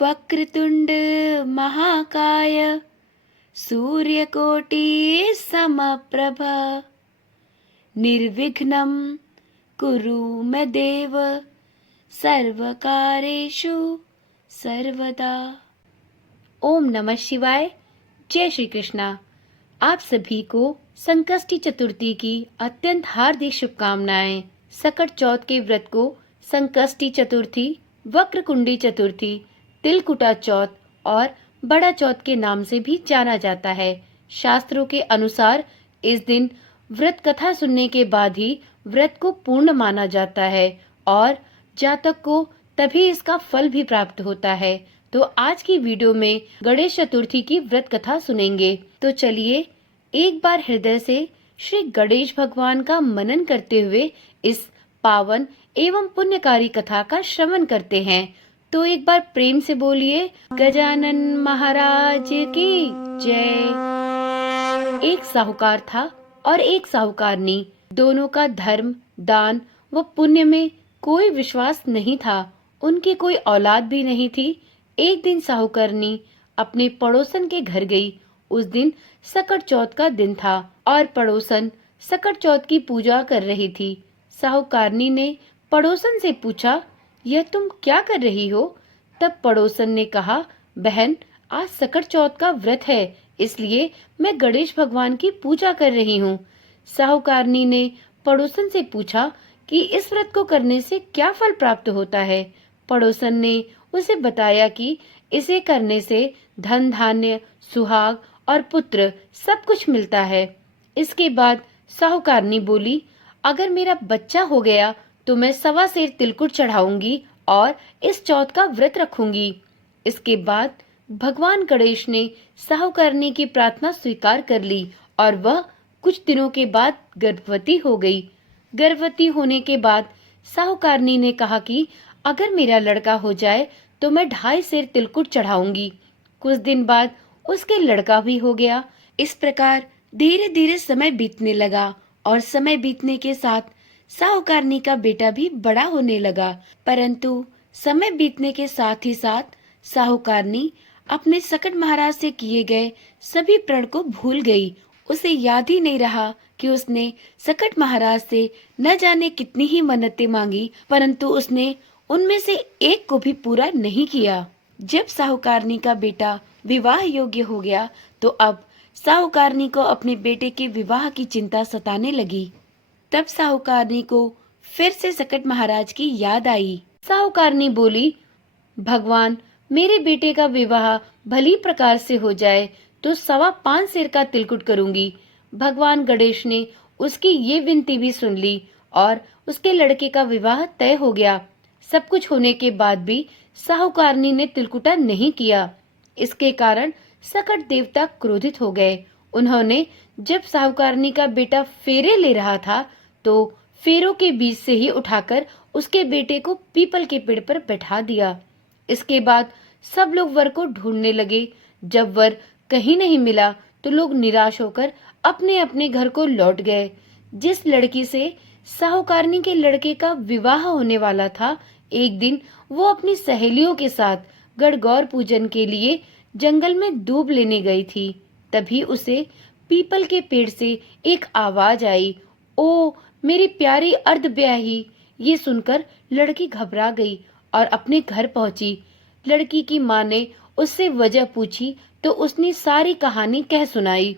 वक्रतुंड महाकाय सूर्यकोटि समप्रभ निर्विघ्नं कुरु मे देव सर्वकारेषु सर्वदा। ओम नमः शिवाय। जय श्री कृष्णा। आप सभी को संकष्टी चतुर्थी की अत्यंत हार्दिक शुभकामनाएं। सकट चौथ के व्रत को संकष्टी चतुर्थी, वक्रकुंडी चतुर्थी, तिलकुटा चौथ और बड़ा चौथ के नाम से भी जाना जाता है। शास्त्रों के अनुसार इस दिन व्रत कथा सुनने के बाद ही व्रत को पूर्ण माना जाता है और जातक को तभी इसका फल भी प्राप्त होता है। तो आज की वीडियो में गणेश चतुर्थी की व्रत कथा सुनेंगे। तो चलिए एक बार हृदय से श्री गणेश भगवान का मनन करते हुए इस पावन एवं पुण्यकारी कथा का श्रवण करते हैं। तो एक बार प्रेम से बोलिए गजानन महाराज की जय। एक साहूकार था और एक साहूकारनी। दोनों का धर्म, दान व पुण्य में कोई विश्वास नहीं था। उनकी कोई औलाद भी नहीं थी। एक दिन साहूकारनी अपने पड़ोसन के घर गई। उस दिन सकट चौथ का दिन था और पड़ोसन सकट चौथ की पूजा कर रही थी। साहूकारनी ने पड़ोसन से पूछा, यह तुम क्या कर रही हो? तब पड़ोसन ने कहा, बहन, आज सकट चौथ का व्रत है, इसलिए मैं गणेश भगवान की पूजा कर रही हूँ। साहूकारनी ने पड़ोसन से पूछा कि इस व्रत को करने से क्या फल प्राप्त होता है। पड़ोसन ने उसे बताया कि इसे करने से धन धान्य, सुहाग और पुत्र सब कुछ मिलता है। इसके बाद साहूकारनी बोली, अगर मेरा बच्चा हो गया तो मैं 1.25 सेर तिलकुट चढ़ाऊंगी और इस चौथ का व्रत रखूंगी। इसके बाद भगवान गणेश ने साहूकारनी की प्रार्थना स्वीकार कर ली और वह कुछ दिनों के बाद गर्भवती हो गई। गर्भवती होने के बाद साहूकारनी ने कहा कि अगर मेरा लड़का हो जाए तो मैं 2.5 सेर तिलकुट चढ़ाऊंगी। कुछ दिन बाद उसके लड़का भी हो गया। इस प्रकार धीरे धीरे समय बीतने लगा और समय बीतने के साथ साहूकारनी का बेटा भी बड़ा होने लगा। परंतु समय बीतने के साथ ही साथ साहूकारनी अपने सकट महाराज से किए गए सभी प्रण को भूल गई। उसे याद ही नहीं रहा कि उसने सकट महाराज से न जाने कितनी ही मन्नतें मांगी, परंतु उसने उनमें से एक को भी पूरा नहीं किया। जब साहूकारनी का बेटा विवाह योग्य हो गया तो अब साहूकारनी को अपने बेटे के विवाह की चिंता सताने लगी। तब साहूकारनी को फिर से सकट महाराज की याद आई। साहूकारनी बोली, भगवान, मेरे बेटे का विवाह भली प्रकार से हो जाए तो 5.25 सेर का तिलकुट करूंगी। भगवान गणेश ने उसकी ये विनती भी सुन ली और उसके लड़के का विवाह तय हो गया। सब कुछ होने के बाद भी साहूकारनी ने तिलकुटा नहीं किया। इसके कारण सकट देवता क्रोधित हो गए। उन्होंने जब साहूकारनी का बेटा फेरे ले रहा था तो फेरों के बीच से ही उठाकर उसके बेटे को पीपल के पेड़ पर बैठा दिया। इसके बाद सब लोग वर को ढूंढने लगे। जब वर कहीं नहीं मिला तो लोग निराश होकर अपने अपने घर को लौट गए। जिस लड़की से साहूकारनी के लड़के का विवाह होने वाला था, एक दिन वो अपनी सहेलियों के साथ गणगौर पूजन के लिए जंगल में दूब लेने गई थी। तभी उसे पीपल के पेड़ से एक आवाज आई, ओ मेरी प्यारी अर्धब्याही। ये सुनकर लड़की घबरा गई और अपने घर पहुंची। लड़की की माँ ने उससे वजह पूछी तो उसने सारी कहानी कह सुनाई।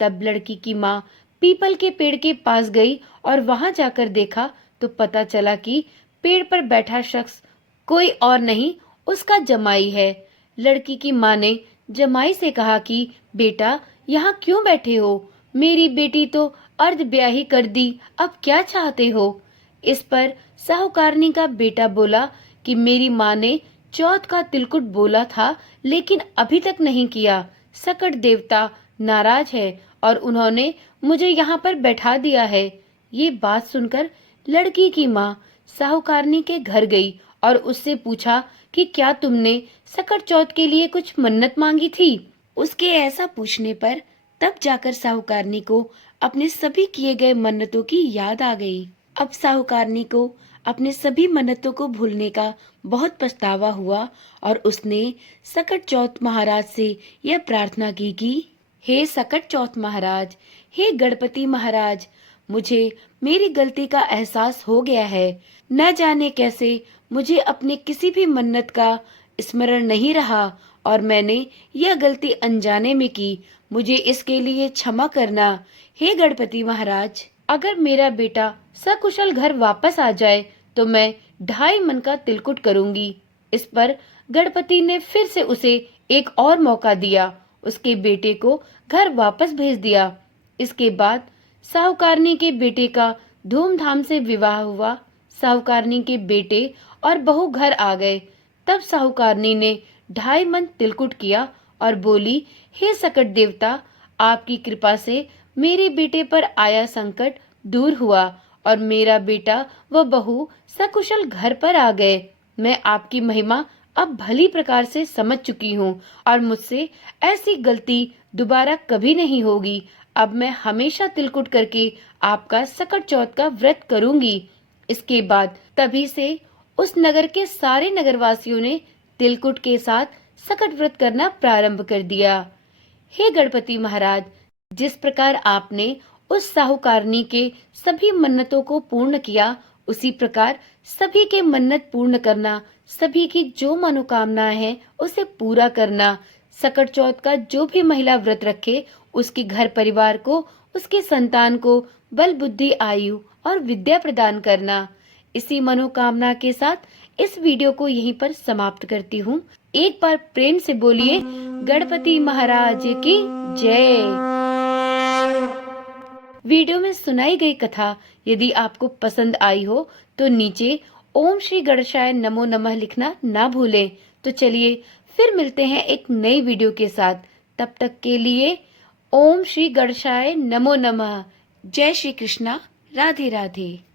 तब लड़की की माँ पीपल के पेड़ के पास गई और वहां जाकर देखा तो पता चला कि पेड़ पर बैठा शख्स कोई और नहीं, उसका जमाई है। लड़की की माँ ने जमाई से कहा कि बेटा, यहाँ क्यों बैठे हो? मेरी बेटी तो अर्धब्याही कर दी, अब क्या चाहते हो? इस पर साहूकारनी का बेटा बोला कि मेरी माँ ने चौथ का तिलकुट बोला था लेकिन अभी तक नहीं किया। सकट देवता नाराज है और उन्होंने मुझे यहाँ पर बैठा दिया है। ये बात सुनकर लड़की की माँ साहूकारनी के घर गई और उससे पूछा कि क्या तुमने सकट चौथ के लिए कुछ मन्नत मांगी थी? उसके ऐसा पूछने पर तब जाकर साहूकारनी को अपने सभी किए गए मन्नतों की याद आ गई। अब साहूकारनी को अपने सभी मन्नतों को भूलने का बहुत पछतावा हुआ और उसने सकट चौथ महाराज से यह प्रार्थना की कि हे सकट चौथ महाराज, हे गणपति महाराज, मुझे मेरी गलती का एहसास हो गया है। न जाने कैसे मुझे अपने किसी भी मन्नत का स्मरण नहीं रहा और मैंने यह गलती अनजाने में की। मुझे इसके लिए क्षमा करना। हे गणपति महाराज, अगर मेरा बेटा सकुशल घर वापस आ जाए तो मैं 2.5 मन का तिलकुट करूंगी। इस पर गणपति ने फिर से उसे एक और मौका दिया, उसके बेटे को घर वापस भेज दिया। इसके बाद साहूकारनी के बेटे का धूमधाम से विवाह हुआ। साहूकारनी के बेटे और बहू घर आ गए। तब साहूकारनी ने 2.5 मन तिलकुट किया और बोली, हे सकट देवता, आपकी कृपा से मेरे बेटे पर आया संकट दूर हुआ और मेरा बेटा व बहू सकुशल घर पर आ गए। मैं आपकी महिमा अब भली प्रकार से समझ चुकी हूँ और मुझसे ऐसी गलती दोबारा कभी नहीं होगी। अब मैं हमेशा तिलकुट करके आपका सकट चौथ का व्रत करूंगी। इसके बाद तभी से उस नगर के सारे नगरवासियों ने तिलकुट के साथ सकट व्रत करना प्रारंभ कर दिया। हे गणपति महाराज, जिस प्रकार आपने उस साहूकारनी के सभी मन्नतों को पूर्ण किया, उसी प्रकार सभी के मन्नत पूर्ण करना, सभी की जो मनोकामनाएं हैं उसे पूरा करना। सकट चौथ का जो भी महिला व्रत रखे, उसके घर परिवार को, उसके संतान को बल बुद्धि आयु और विद्या प्रदान करना। इसी मनोकामना के साथ इस वीडियो को यहीं पर समाप्त करती हूँ। एक बार प्रेम से बोलिए गणपति महाराज की जय। वीडियो में सुनाई गई कथा यदि आपको पसंद आई हो तो नीचे ओम श्री गणेशाय नमो नमः लिखना ना भूलें। तो चलिए फिर मिलते हैं एक नई वीडियो के साथ। तब तक के लिए ओम श्री गणेशाय नमो नमः। जय श्री कृष्णा। राधे राधे।